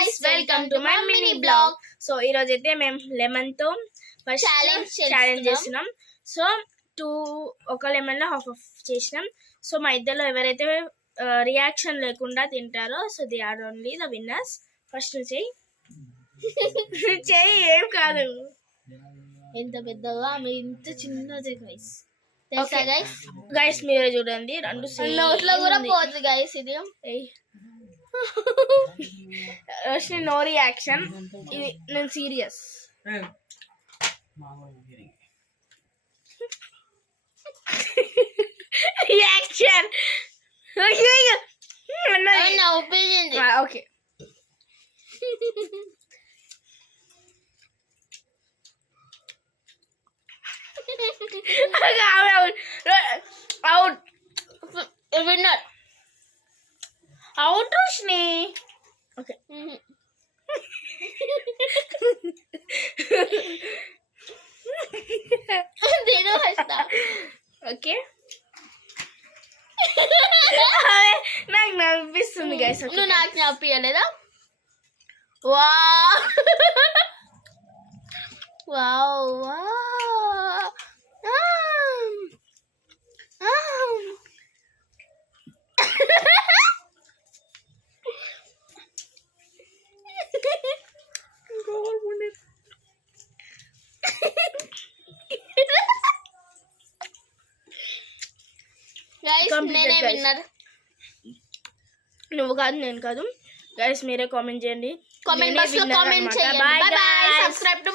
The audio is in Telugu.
guys, welcome to my mini blog. So ఈ రోజు అయితే మేము లెమన్ తో ఫస్ట్ ఛాలెంజ్ చేస్తున్నాం. సో ఒక లెమన్ లో హాఫ్ చేసినాం. సో మా ఇద్దరిలో ఎవరైతే రియాక్షన్ లేకుండా తింటారో so they are only the winners. First చెయ్యి చెయ్యి, ఏం కాదు. ఎంత పెద్దగా మీ ఇంత చిన్నది గైస్. గైస్ మీరే చూడండి, రెండు నోట్లో కూడా పోతుంది గైస్. ఇది రోషిని నో రియాక్షన్, ఇది నేను serious. Reaction okay. Out winner out Roshini. Okay okay నాకు నవ్విస్తుంది గైస్. నువ్వు నాకు నవ్వియలేదా? నువ్వు కాదు, నేను కాదు. గైస్ మీరే కామెంట్ చేయండి. కామెంట్ బాక్స్ లో కామెంట్ చేయండి. By by. Subscribe to